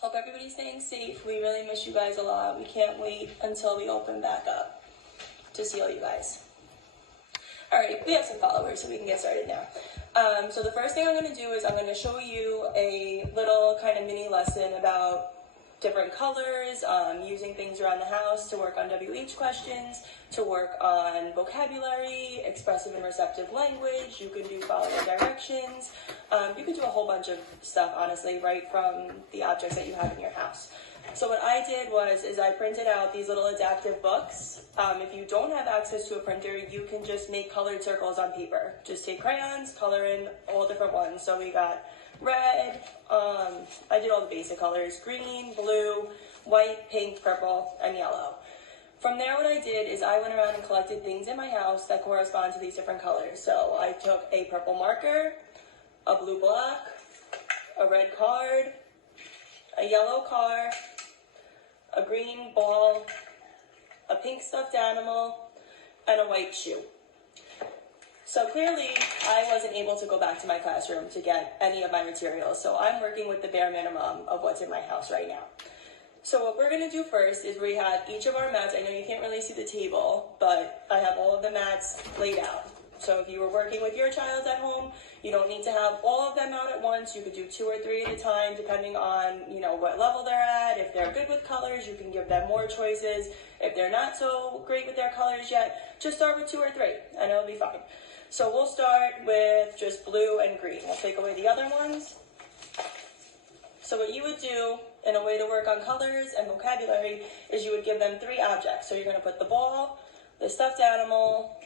Hope everybody's staying safe. We really miss you guys a lot. We can't wait until we open back up to see all you guys. Alright, we have some followers, so we can get started now. So the first thing I'm going to do is I'm going to show you a little kind of mini lesson about different colors, using things around the house to work on WH questions, to work on vocabulary, expressive and receptive language. You can do follow your directions. You can do a whole bunch of stuff, honestly, right from the objects that you have in your house. So what I did is I printed out these little adaptive books. If you don't have access to a printer, you can just make colored circles on paper. Just take crayons, color in all different ones. So we got red, I did all the basic colors, green, blue, white, pink, purple, and yellow. From there, what I did is I went around and collected things in my house that correspond to these different colors. So I took a purple marker, a blue block, a red card, a yellow car, a green ball, a pink stuffed animal, and a white shoe. So clearly, I wasn't able to go back to my classroom to get any of my materials, so I'm working with the bare minimum of what's in my house right now. So what we're going to do first is we have each of our mats. I know you can't really see the table, but I have all of the mats laid out. So if you were working with your child at home, you don't need to have all of them out at once. You could do 2 or 3 at a time, depending on, what level they're at. If they're good with colors, you can give them more choices. If they're not so great with their colors yet, just start with 2 or 3, and it'll be fine. So we'll start with just blue and green. We'll take away the other ones. So what you would do in a way to work on colors and vocabulary is you would give them 3 objects. So you're going to put the ball, the stuffed animal,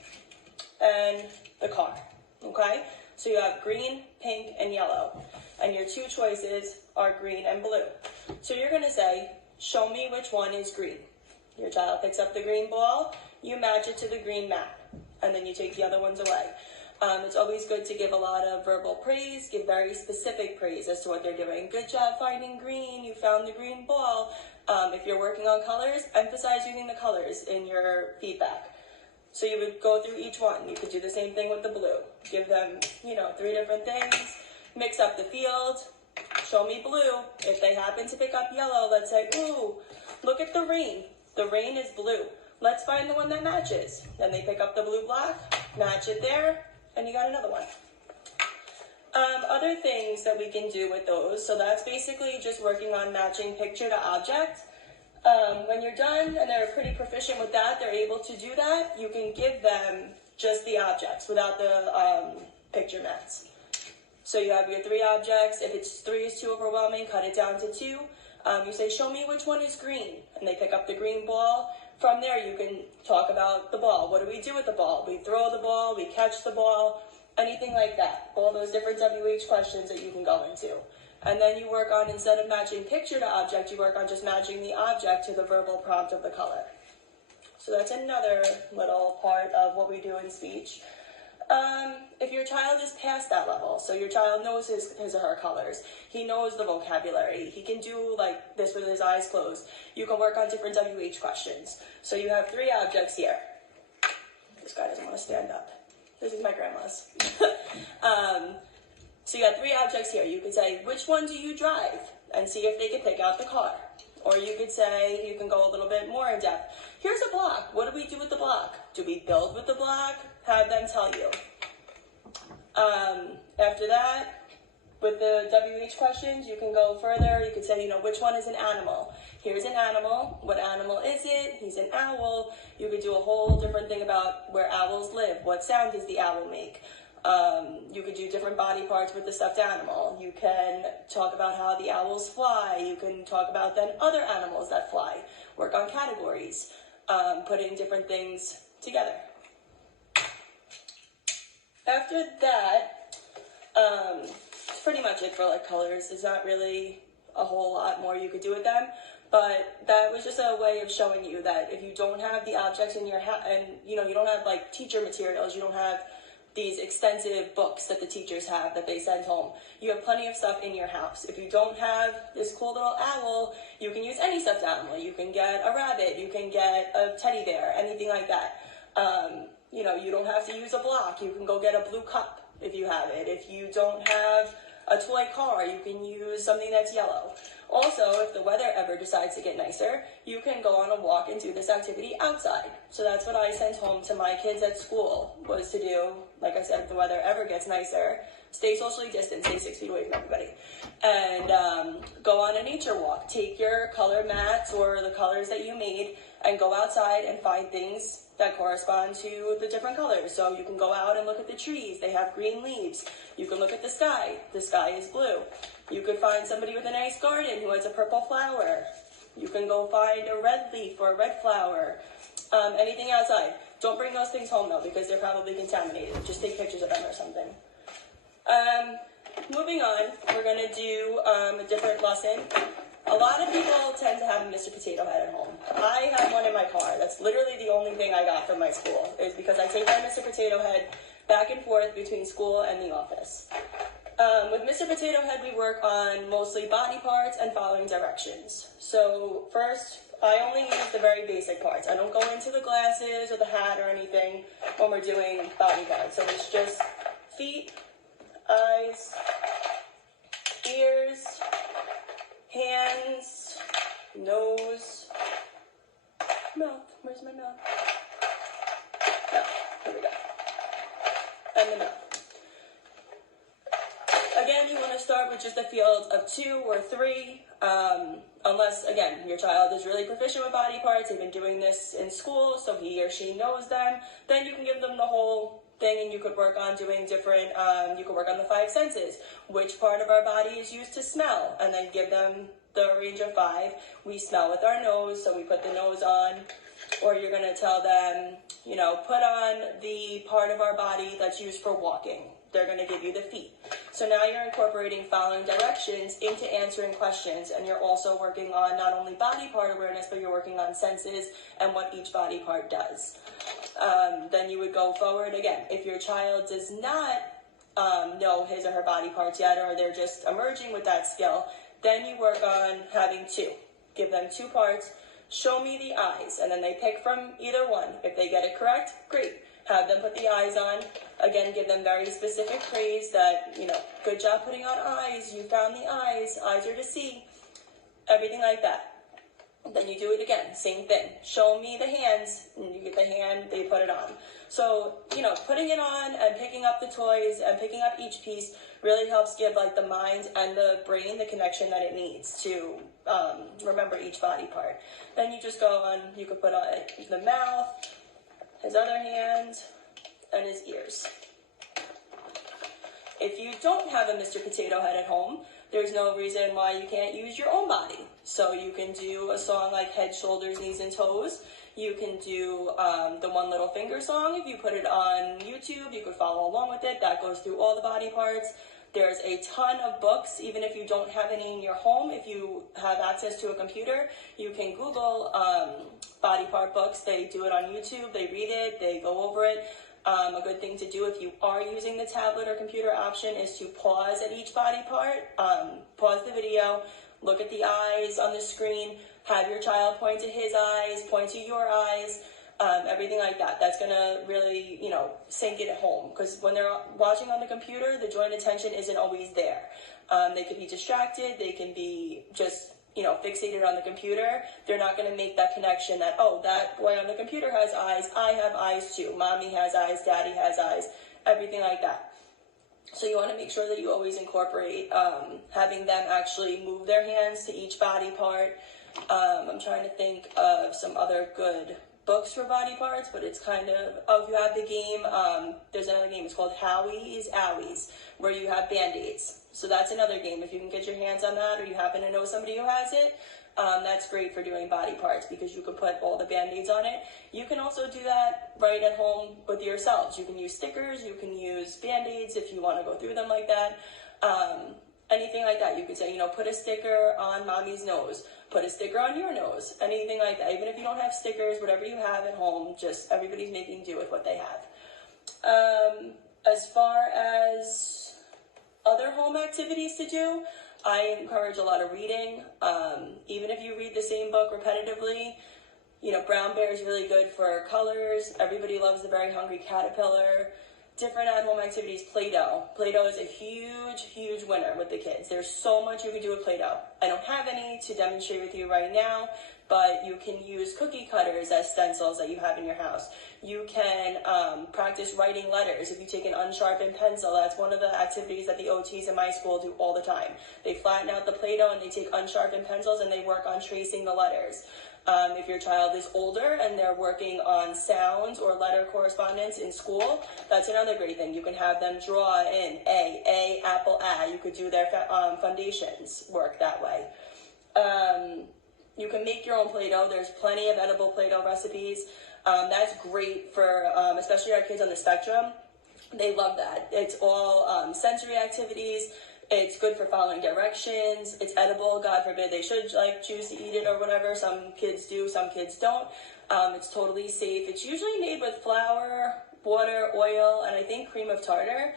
and the car, okay? So you have green, pink, and yellow, and your 2 choices are green and blue. So you're going to say, show me which one is green. Your child picks up the green ball, you match it to the green mat, and then you take the other ones away. It's always good to give a lot of verbal praise, give very specific praise as to what they're doing. Good job finding green, you found the green ball. If you're working on colors, emphasize using the colors in your feedback. So you would go through each one. You could do the same thing with the blue. Give them, 3 different things. Mix up the field. Show me blue. If they happen to pick up yellow, let's say, ooh, look at the rain. The rain is blue. Let's find the one that matches. Then they pick up the blue block, match it there, and you got another one. Other things that we can do with those, so that's basically just working on matching picture to object. When you're done and they're pretty proficient with that, they're able to do that, you can give them just the objects without the picture mats. So you have your 3 objects. If it's 3 is too overwhelming, cut it down to 2. You say, show me which one is green, and they pick up the green ball. From there, you can talk about the ball. What do we do with the ball? We throw the ball, we catch the ball, anything like that. All those different WH questions that you can go into. And then you work on, instead of matching picture to object, you work on just matching the object to the verbal prompt of the color. So that's another little part of what we do in speech. If your child is past that level, so your child knows his or her colors, he knows the vocabulary, he can do like this with his eyes closed, you can work on different WH questions. So you have 3 objects here. This guy doesn't want to stand up. This is my grandma's. So you got 3 objects here. You could say, which one do you drive? And see if they can pick out the car. Or you could say, you can go a little bit more in depth. Here's a block. What do we do with the block? Do we build with the block? Have them tell you. After that, with the WH questions, you can go further. You could say, which one is an animal? Here's an animal. What animal is it? He's an owl. You could do a whole different thing about where owls live. What sound does the owl make? You could do different body parts with the stuffed animal. You can talk about how the owls fly. You can talk about then other animals that fly. Work on categories. Putting different things together. After that, it's pretty much it for like colors. There's not really a whole lot more you could do with them. But that was just a way of showing you that if you don't have the objects in your house, and you don't have like teacher materials, you don't have these extensive books that the teachers have that they send home. You have plenty of stuff in your house. If you don't have this cool little owl, you can use any stuffed animal. You can get a rabbit, you can get a teddy bear, anything like that. You don't have to use a block. You can go get a blue cup if you have it. If you don't have a toy car, you can use something that's yellow. Also, if the weather ever decides to get nicer, you can go on a walk and do this activity outside. So that's what I sent home to my kids at school, was to do, like I said, if the weather ever gets nicer, stay socially distant, stay 6 feet away from everybody, and go on a nature walk. Take your color mats or the colors that you made and go outside and find things that correspond to the different colors. So you can go out and look at the trees. They have green leaves. You can look at the sky. The sky is blue. You could find somebody with a nice garden who has a purple flower. You can go find a red leaf or a red flower. Anything outside. Don't bring those things home though, because they're probably contaminated. Just take pictures of them or something. Moving on, we're going to do a different lesson. A lot of people tend to have a Mr. Potato Head at home. I have one in my car. That's literally the only thing I got from my school, is because I take my Mr. Potato Head back and forth between school and the office. With Mr. Potato Head, we work on mostly body parts and following directions. So first, I only use the very basic parts. I don't go into the glasses or the hat or anything when we're doing body parts. So it's just feet, eyes, ears, hands, nose, mouth. Where's my mouth? Mouth. Here we go. And the mouth. Again, you want to start with just a field of 2 or 3, unless, again, your child is really proficient with body parts, they've been doing this in school, so he or she knows them, then you can give them the whole thing, and you could work on doing different, you could work on the 5 senses. Which part of our body is used to smell? And then give them the range of 5. We smell with our nose, so we put the nose on. Or you're going to tell them, you know, put on the part of our body that's used for walking. They're going to give you the feet. So now you're incorporating following directions into answering questions, and you're also working on not only body part awareness, but you're working on senses and what each body part does. Then you would go forward again. If your child does not know his or her body parts yet, or they're just emerging with that skill, then you work on having 2. Give them 2 parts. Show me the eyes, and then they pick from either one. If they get it correct, great. Have them put the eyes on. Again, give them very specific praise that, you know, good job putting on eyes. You found the eyes. Eyes are to see. Everything like that. Then you do it again. Same thing. Show me the hands. And you get the hand, they put it on. So, you know, putting it on and picking up the toys and picking up each piece really helps give, like, the mind and the brain the connection that it needs to remember each body part. Then you just go on, you could put on the mouth, his other hand, and his ears. If you don't have a Mr. Potato Head at home, there's no reason why you can't use your own body. So you can do a song like Head, Shoulders, Knees, and Toes. You can do the One Little Finger song. If you put it on YouTube, you could follow along with it. That goes through all the body parts. There's a ton of books, even if you don't have any in your home. If you have access to a computer, you can Google body part books. They do it on YouTube. They read it. They go over it. A good thing to do if you are using the tablet or computer option is to pause at each body part. Pause the video. Look at the eyes on the screen. Have your child point to his eyes. Point to your eyes. Everything like that. That's going to really, you know, sink it at home. Because when they're watching on the computer, the joint attention isn't always there. They could be distracted. They can be just, you know, fixated on the computer. They're not going to make that connection that, oh, that boy on the computer has eyes. I have eyes too. Mommy has eyes. Daddy has eyes. Everything like that. So you want to make sure that you always incorporate having them actually move their hands to each body part. I'm trying to think of some other good books for body parts, but it's kind of, if you have the game, there's another game, it's called Howie's Owies, where you have Band-Aids. So that's another game. If you can get your hands on that, or you happen to know somebody who has it, that's great for doing body parts, because you can put all the Band-Aids on it. You can also do that right at home with yourselves. You can use stickers, you can use Band-Aids if you want to go through them like that. Anything like that. You could say, you know, put a sticker on mommy's nose, put a sticker on your nose, anything like that. Even if you don't have stickers, whatever you have at home, just everybody's making do with what they have. As far as other home activities to do, I encourage a lot of reading. Even if you read the same book repetitively, you know, Brown Bear is really good for colors. Everybody loves The Very Hungry Caterpillar. different at-home activities, Play-Doh. Play-Doh is a huge, huge winner with the kids. There's so much you can do with Play-Doh. I don't have any to demonstrate with you right now, but you can use cookie cutters as stencils that you have in your house. You can practice writing letters. If you take an unsharpened pencil, that's one of the activities that the OTs in my school do all the time. They flatten out the Play-Doh and they take unsharpened pencils and they work on tracing the letters. If your child is older and they're working on sounds or letter correspondence in school, that's another great thing. You can have them draw in A, apple, A. You could do their foundations work that way. You can make your own Play-Doh. There's plenty of edible Play-Doh recipes. That's great for, especially our kids on the spectrum. They love that. It's all sensory activities. It's good for following directions. It's edible. God forbid they should choose to eat it or whatever. Some kids do, some kids don't. It's totally safe. It's usually made with flour, water, oil, and I think cream of tartar.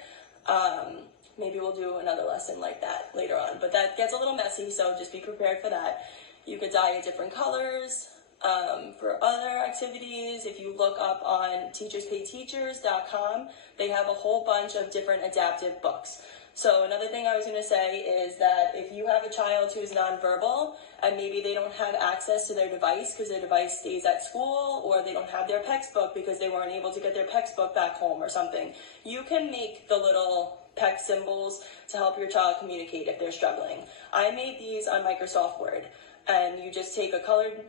Maybe we'll do another lesson like that later on. But that gets a little messy, so just be prepared for that. You could dye it different colors. For other activities, if you look up on teacherspayteachers.com, they have a whole bunch of different adaptive books. So another thing I was going to say is that if you have a child who's nonverbal and maybe they don't have access to their device because their device stays at school, or they don't have their PECS book because they weren't able to get their PECS book back home or something, you can make the little PECS symbols to help your child communicate if they're struggling. I made these on Microsoft Word, and you just take a colored,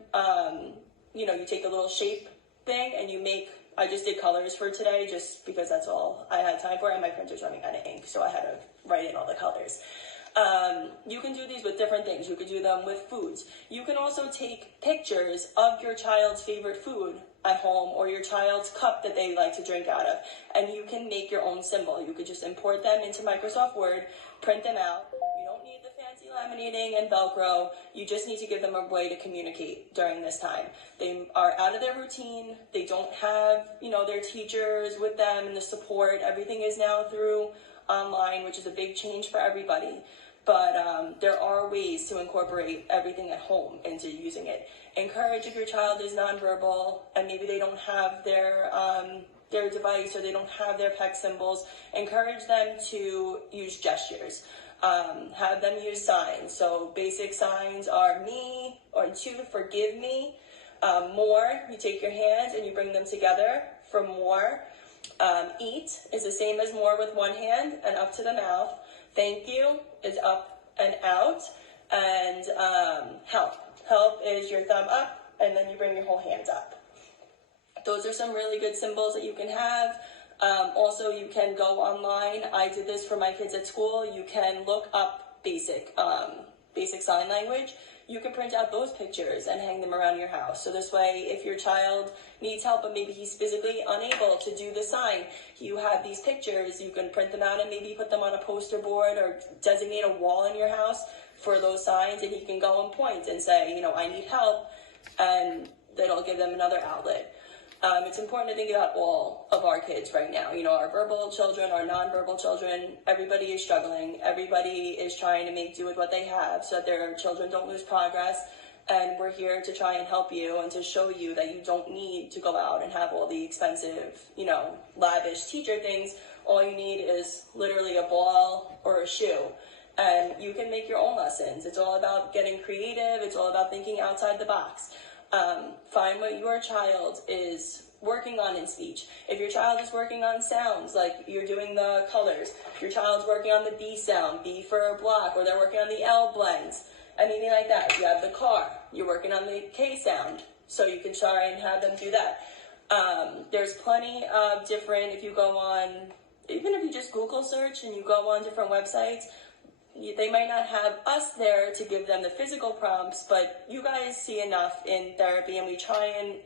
you take the little shape thing and you make, I just did colors for today just because that's all I had time for, and my printer's running out of ink, so I had to write in all the colors. You can do these with different things. You could do them with foods. You can also take pictures of your child's favorite food at home, or your child's cup that they like to drink out of, and you can make your own symbol. You could just import them into Microsoft Word, print them out. You don't need the fancy laminating and Velcro. You just need to give them a way to communicate during this time. They are out of their routine. They don't have, their teachers with them and the support. Everything is now through online, which is a big change for everybody. But there are ways to incorporate everything at home into using it. Encourage if your child is nonverbal and maybe they don't have their device or they don't have their PECS symbols. Encourage them to use gestures. Have them use signs. So basic signs are me, or to forgive me. More, you take your hands and you bring them together for more. Eat is the same as more with one hand and up to the mouth. Thank you is up and out. And help. Help is your thumb up and then you bring your whole hands up. Those are some really good symbols that you can have. Also, you can go online. I did this for my kids at school. You can look up basic sign language. You can print out those pictures and hang them around your house. So this way, if your child needs help, but maybe he's physically unable to do the sign, you have these pictures, you can print them out and maybe put them on a poster board or designate a wall in your house for those signs, and he can go and point and say, I need help, and that'll give them another outlet. It's important to think about all of our kids right now. Our verbal children, our nonverbal children, everybody is struggling. Everybody is trying to make do with what they have so that their children don't lose progress. And we're here to try and help you and to show you that you don't need to go out and have all the expensive, lavish teacher things. All you need is literally a ball or a shoe. And you can make your own lessons. It's all about getting creative. It's all about thinking outside the box. Find what your child is working on in speech. If your child is working on sounds, like you're doing the colors, your child's working on the B sound, B for block, or they're working on the L blends, anything like that. If you have the car, you're working on the K sound, so you can try and have them do that. There's plenty of different, if you go on, even if you just Google search and you go on different websites, they might not have us there to give them the physical prompts, but you guys see enough in therapy, and we try and,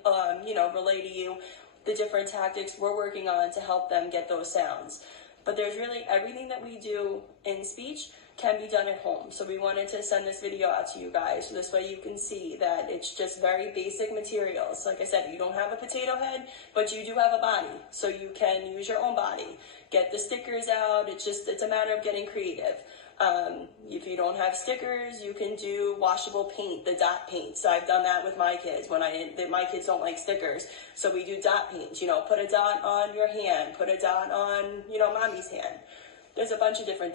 relay to you the different tactics we're working on to help them get those sounds. But there's really everything that we do in speech can be done at home. So we wanted to send this video out to you guys, so this way you can see that it's just very basic materials. Like I said, you don't have a potato head, but you do have a body, so you can use your own body. Get the stickers out. It's a matter of getting creative. If you don't have stickers, you can do washable paint, the dot paint. So I've done that with my kids my kids don't like stickers. So we do dot paint, put a dot on your hand, put a dot on, mommy's hand. There's a bunch of different